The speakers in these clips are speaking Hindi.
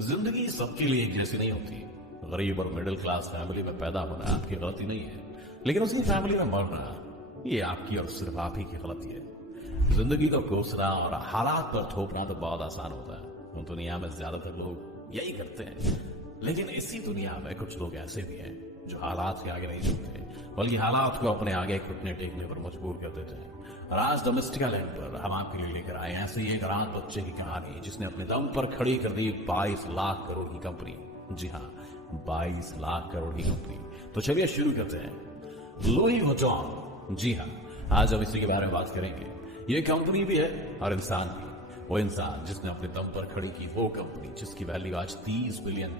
जिंदगी सबके लिए एक जैसी नहीं होती। गरीब और मिडिल क्लास फैमिली में पैदा होना आपकी गलती नहीं है, लेकिन उसी फैमिली में मरना ये आपकी और सिर्फ आप ही की गलती है। जिंदगी को कोसना और हालात पर थोपना तो बहुत आसान होता है, दुनिया में ज्यादातर लोग यही करते हैं। लेकिन इसी दुनिया में कुछ लोग ऐसे भी हैं जो हालात के आगे नहीं झुकते, बल्कि हालात को अपने आगे घुटने टेकने पर मजबूर कर देते हैं। और आज डोमेस्टिका लैंड पर हम आपके लिए लेकर आए ऐसे ही एक रात बच्चे की कहानी, जिसने अपने दम पर खड़ी कर दी 22 लाख करोड़ की कंपनी। जी हाँ, 22 लाख करोड़ की कंपनी। तो चलिए शुरू करते हैं। Louis Vuitton. जी हाँ, आज हम इसी के बारे में बात करेंगे। ये कंपनी भी है और इंसान भी। वो इंसान जिसने अपने दम पर खड़ी की वो कंपनी जिसकी वैल्यू आज $30 बिलियन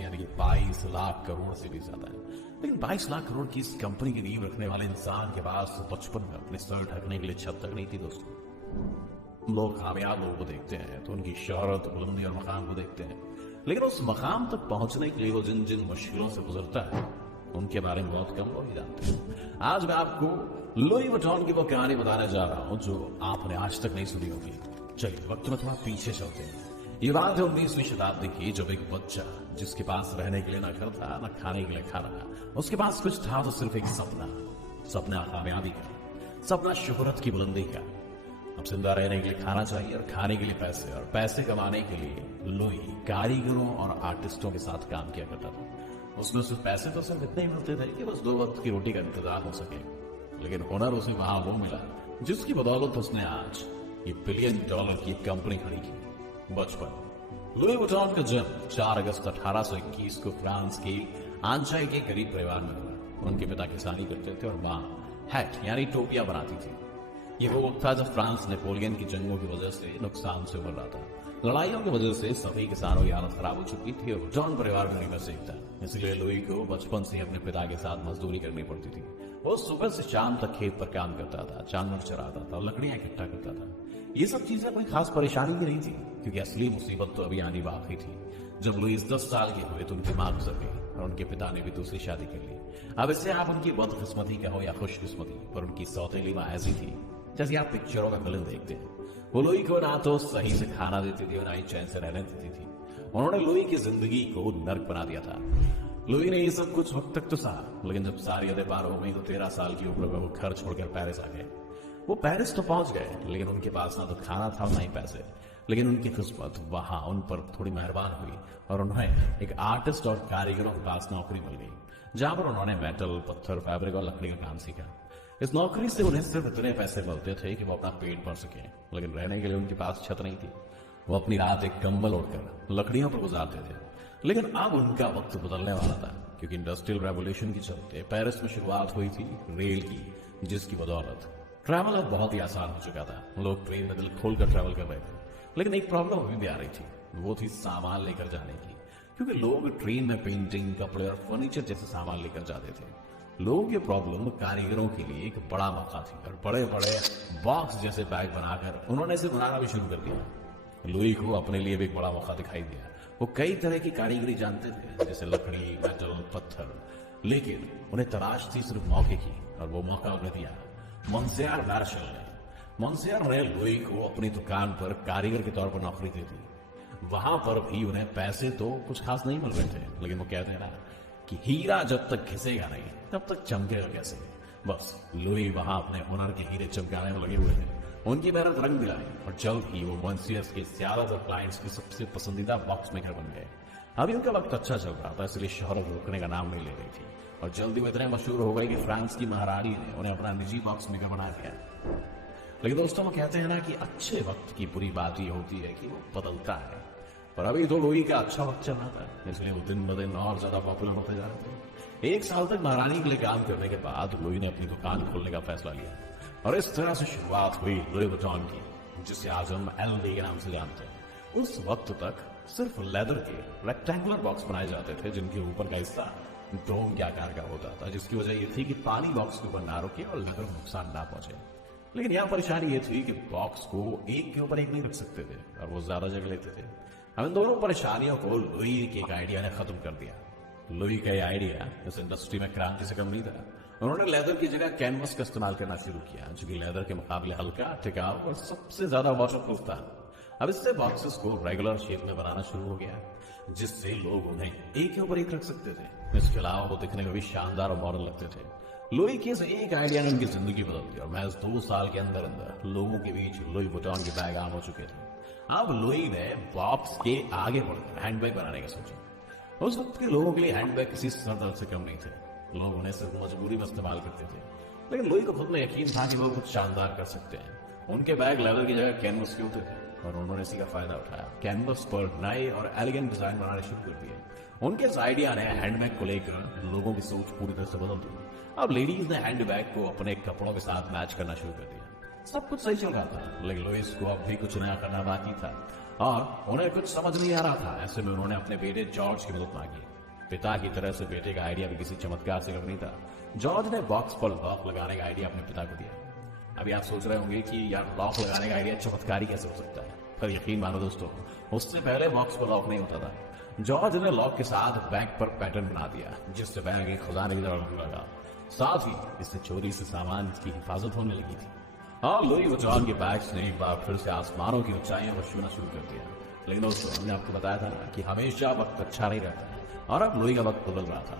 यानी कि 22 लाख करोड़ से भी ज्यादा है। लेकिन 22 लाख करोड़ की इस कंपनी की नींव रखने वाले इंसान के पास बचपन में अपने सर ढकने के लिए छत तक नहीं थी। दोस्तों, लोग कामयाब लोगों को देखते हैं तो उनकी शोहरत, बुलंदी और मकाम को देखते हैं, लेकिन उस मकाम तक पहुंचने के लिए वो जिन जिन मुश्किलों से गुजरता है उनके बारे में बहुत कम लोग ही जानते हैं। आज मैं आपको लुई वुइटन की वो कहानी बताने जा रहा हूं जो आपने आज तक नहीं सुनी होगी। चलिए वक्त में थोड़ा पीछे चलते हैं। ये बात है 19वीं शताब्दी की, जब एक बच्चा जिसके पास रहने के लिए ना घर था ना खाने के लिए खाना था, उसके पास कुछ था तो सिर्फ एक सपना कामयाबी का, सपना शोहरत की बुलंदी का। अब जिंदा रहने के लिए खाना चाहिए और खाने के लिए पैसे, और पैसे कमाने के लिए लुई कारीगरों और आर्टिस्टों के साथ काम किया करता था। उसमें सिर्फ पैसे तो सिर्फ इतने ही मिलते थे कि बस 2 वक्त की रोटी का इंतजाम हो सके, लेकिन हुनर उसे वहां वो मिला जिसकी बदौलत उसने आज ये $1 बिलियन की कंपनी खड़ी की। बचपन। लुई वुइटन का जन्म 4 अगस्त 1821 को फ्रांस की आंचाई के गरीब परिवार में हुआ। उनके पिता किसानी करते थे और मां हैट यानी टोपियां बनाती थी। ये वो वक्त था जब फ्रांस नेपोलियन की जंगों की वजह से नुकसान से उभर रहा था। लड़ाइयों की वजह से सभी किसानों की हालत खराब हो चुकी थी और वुइटन परिवार गरीबी में से था। इसलिए लुई को बचपन से अपने पिता के साथ मजदूरी करनी पड़ती थी। वो सुबह से शाम तक खेत पर काम करता था, जानवर चराता था, लकड़ियां इकट्ठा करता था। ये सब चीजें कोई खास परेशानी भी नहीं थी, क्योंकि असली मुसीबत तो अभी आनी बाकी थी। जब लुईस 10 साल के हुए तो उनकी मां गुजर गई और उनके पिता ने भी दूसरी शादी कर ली। अब इससे आप उनकी बदकिस्मती कहो या खुशकिस्मती, पर उनकी सौतेली मां ऐसी थी जैसे आप पिक्चरों में फिल्म देखते हैं। वो लुई को ना तो सही से खाना देती थी और ना ही चैन से रहने देती थी। उन्होंने लुई की जिंदगी को नर्क बना दिया था। लुई ने ये सब कुछ वक्त तक तो सहा, लेकिन जब सारी हदें पार हो गई तो 13 साल की उम्र में वो घर छोड़कर पेरिस आ गए। वो पेरिस तो पहुंच गए, लेकिन उनके पास ना तो खाना था ना ही पैसे। लेकिन उनकी किस्मत वहां उन पर थोड़ी मेहरबान हुई और उन्हें एक आर्टिस्ट और कारीगरों के पास नौकरी मिल गई, जहां पर उन्होंने मेटल, पत्थर, फैब्रिक और लकड़ी का काम सीखा। इस नौकरी से उन्हें सिर्फ इतने पैसे मिलते थे कि वो अपना पेट भर सके, लेकिन रहने के लिए उनके पास छत नहीं थी। वो अपनी रात एक कंबल ओढ़कर लकड़ियों पर गुजारते थे। लेकिन अब उनका वक्त बदलने वाला था, क्योंकि इंडस्ट्रियल रेवोल्यूशन के चलते पेरिस में शुरुआत हुई थी रेल की, जिसकी बदौलत ट्रैवल अब बहुत ही आसान हो चुका था। लोग ट्रेन में दिल खोलकर ट्रैवल कर रहे थे। लेकिन एक प्रॉब्लम अभी भी आ रही थी, वो थी सामान लेकर जाने की, क्योंकि लोग ट्रेन में पेंटिंग, कपड़े और फर्नीचर जैसे सामान लेकर जाते थे। लोगों की प्रॉब्लम कारीगरों के लिए एक बड़ा मौका थी और बड़े बड़े बॉक्स जैसे बैग बनाकर उन्होंने इसे बनाना भी शुरू कर दिया। लुई को अपने लिए भी एक बड़ा मौका दिखाई दिया। वो कई तरह की कारीगरी जानते थे, जैसे लकड़ी, मेटल, पत्थर, लेकिन उन्हें तलाश थी सिर्फ मौके की, और वो मौका उन्हें दिया मोंसियर मार्शल ने। मोंसियर ने लुई को अपनी दुकान पर कारीगर के तौर पर नौकरी दे दी। वहां पर भी उन्हें पैसे तो कुछ खास नहीं मिल रहे थे, लेकिन वो कहते हैं ना कि हीरा जब तक घिसेगा नहीं तब तक चमकेगा कैसे। बस लुई वहां अपने हुनर के हीरे चमकाने में लगे हुए थे। उनकी मेहनत रंग दिलाई और जल्द ही वो मोंसियर्स के ज्यादातर क्लाइंट्स के सबसे पसंदीदा बॉक्स मेकर बन गए। अभी उनका वक्त अच्छा चल रहा था, इसलिए शोहरत रुकने का नाम नहीं ले रही थी, और जल्दी वो इतने मशहूर हो गए कि फ्रांस की महारानी ने उन्हें अपना निजी बॉक्स मेकर बना दिया। लेकिन दोस्तों, वो कहते हैं ना कि अच्छे वक्त की बुरी बात ये होती है कि वो बदलता है। पर अभी तो लुई का अच्छा वक्त चल रहा था, इसलिए वो दिन ब दिन और ज्यादा पॉपुलर होते जा रहे थे। 1 साल तक महारानी के लिए काम करने के बाद लुई ने अपनी दुकान खोलने का फैसला लिया, और इस तरह से शुरुआत हुई लुई वुइटन की, जिसे आज हम LV के नाम से जानते हैं। उस वक्त तक सिर्फ लेदर के रेक्टेंगुलर बॉक्स बनाए जाते थे, जिनके ऊपर का हिस्सा डोम के आकार का होता था, जिसकी वजह ये थी कि पानी बॉक्स के ऊपर ना रुके और लेदर को नुकसान ना पहुंचे। लेकिन यहाँ परेशानी ये थी कि बॉक्स को एक के ऊपर एक नहीं रख सकते थे, और वो ज्यादा जगह लेते थे। हम इन दोनों परेशानियों को लुई के एक आइडिया ने खत्म कर दिया। लुई का आइडिया इस इंडस्ट्री में क्रांति से कम नहीं था। उन्होंने लेदर की जगह कैनवस का इस्तेमाल करना शुरू किया, जो कि लेदर के मुकाबले हल्का, टिकाऊ और सबसे ज्यादा वाटरप्रूफ था। अब इससे बॉक्सेस को रेगुलर शेप में बनाना शुरू हो गया, जिससे लोग उन्हें एक के ऊपर एक रख सकते थे। इसके अलावा वो दिखने में भी शानदार और मॉडर्न लगते थे। लुई के इस एक आइडिया ने उनकी जिंदगी बदल दी और महज 2 साल के अंदर अंदर लोगों के बीच लुई वुइटन के बैग आम हो चुके थे। अब लुई ने बॉक्स के आगे बढ़कर हैंडबैग बनाने का सोचा। उस वक्त के लोगों के लिए हैंडबैग किसी सरदर्द से कम नहीं थे। लोग उन्हें सिर्फ मजबूरी में इस्तेमाल करते थे, लेकिन लुई को खुद में यकीन था कि वो कुछ शानदार कर सकते हैं। उनके बैग लेदर की जगह कैनवस के होते थे और उन्होंने इसी का फायदा उठाया। कैनवस पर नए और एलिगेंट डिजाइन बनाने शुरू कर दिए। उनके इस आइडिया ने हैंडबैग को लेकर लोगों की सोच पूरी तरह से बदल दी। अब लेडीज ने हैंडबैग को अपने कपड़ों के साथ मैच करना शुरू कर दिया। सब कुछ सही चल रहा था, लेकिन लुइस को अब भी कुछ नया करना बाकी था और उन्हें कुछ समझ नहीं आ रहा था। ऐसे में उन्होंने अपने बेटे जॉर्ज की मदद मांगी। पिता की तरह से बेटे का आइडिया भी किसी चमत्कार से कम नहीं था। जॉर्ज ने बॉक्स पर लॉक लगाने का आइडिया अपने पिता को दिया। अभी आप सोच रहे होंगे कि यार लॉक लगाने का आइडिया चमत्कारी कैसे हो सकता है, पर यकीन मानो दोस्तों, उससे पहले बॉक्स पर लॉक नहीं होता था। जॉर्ज ने लॉक के साथ बैग पर पैटर्न बना दिया, जिससे बैग एक खजाने की तरह लगने लगा। साथ ही इससे चोरी से सामान की हिफाजत होने लगी थी। हाँ, लुई वुइटन के बैग्स ने एक बार फिर से आसमानों की ऊंचाइयों पर छूना शुरू कर दिया। लेकिन दोस्तों, हमने आपको बताया था ना कि हमेशा वक्त अच्छा नहीं रहता है और अब लुई का वक्त बदल रहा था।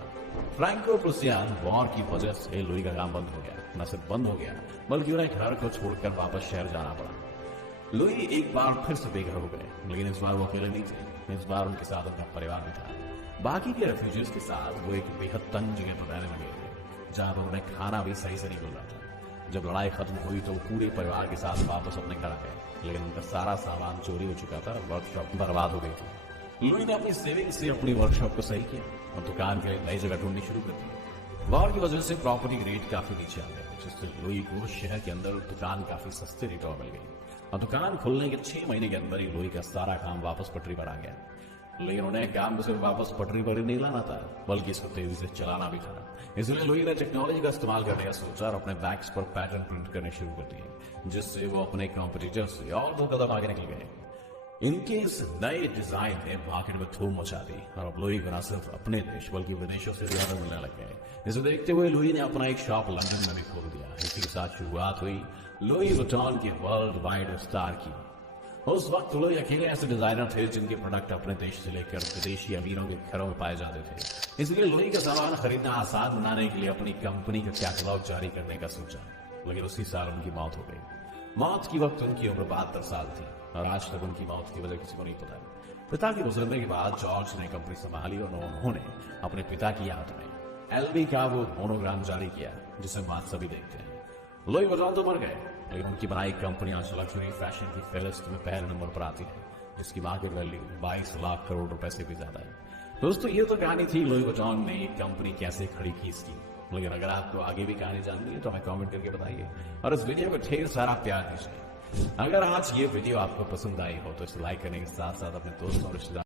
फ्रैंको प्रुसियन वॉर की वजह से लुई का काम बंद हो गया। न सिर्फ बंद हो गया, बल्कि उन्हें घर को छोड़कर वापस शहर जाना पड़ा। लुई एक बार फिर से बेघर हो गए, लेकिन इस बार वो अकेले नहीं थे। इस बार उनके साथ उनका परिवार भी था। बाकी के रेफ्यूजीज के साथ वो एक बेहद तंग जगह पर रहने लगे थे, जहां पर उन्हें खाना भी सही से नहीं मिल रहा था। जब लड़ाई खत्म हुई तो पूरे परिवार के साथ वापस अपने घर आ गए, लेकिन उनका सारा सामान चोरी हो चुका था। वर्कशॉप बर्बाद हो गई थी। लुई ने अपनी सेविंग से अपनी वर्कशॉप को सही किया और दुकान के लिए नई जगह ढूंढनी शुरू कर दी। वॉर की वजह से प्रॉपर्टी रेट काफी नीचे आ गए, जिससे लुई को शहर के अंदर दुकान काफी सस्ते रेटों में मिल गई और दुकान खुलने के 6 महीने के अंदर ही लुई का सारा काम वापस पटरी पर आ गया। लेकिन उन्हें काम सिर्फ वापस पटरी पर ही नहीं लाना था, बल्कि इसको तेजी से चलाना भी था। इसलिए लुई ने टेक्नोलॉजी का इस्तेमाल करने का सोचा और अपने बैग्स पर पैटर्न प्रिंट करने शुरू कर दिए, जिससे वो अपने कॉम्पिटिटर से और 2 कदम आगे निकल गए। इनके इस नए डिजाइन ने मार्केट में धूम मचा दी और अब लुई को न सिर्फ अपने देश बल्कि विदेशों से भी ऑर्डर मिलने लग गए। इसे देखते हुए लुई ने अपना एक शॉप लंदन में भी खोल दिया। इसी के साथ शुरुआत हुई लुई वुइटन के वर्ल्ड वाइड स्टार की। उस वक्त लुई अकेले ऐसे डिजाइनर थे जिनके प्रोडक्ट अपने देश से लेकर विदेशी अमीरों के घरों में पाए जाते थे। इसलिए लुई का सामान खरीदना आसान बनाने के लिए अपनी कंपनी का कैटलॉग जारी करने का सोचा। लेकिन उसी साल उनकी मौत हो गई। मौत की वक्त उनकी उम्र 72 साल थी और आज तक उनकी मौत की वजह किसी को नहीं पता। पिता के गुजरने के बाद जॉर्ज ने कंपनी संभाली और उन्होंने अपने पिता की याद में एलवी का वो मोनोग्राम जारी किया, जिसे आज सभी देखते हैं। लुई वुइटन तो मर गए, लेकिन उनकी बनाई कंपनी आज लग्जरी फैशन की फेलिस्ट में पहले नंबर पर आती है, जिसकी मार्केट वैल्यू 22 लाख करोड़ रुपए से भी ज्यादा है। दोस्तों, ये तो कहानी थी लुई वुइटन ने कंपनी कैसे खड़ी की इसकी। लेकिन अगर आपको आगे भी कहानी जाननी है तो हमें कमेंट करके बताइए और इस वीडियो को ढेर सारा प्यार दीजिए। अगर आज ये वीडियो आपको पसंद आई हो तो इसे लाइक करने के साथ साथ अपने दोस्तों और रिश्तेदारों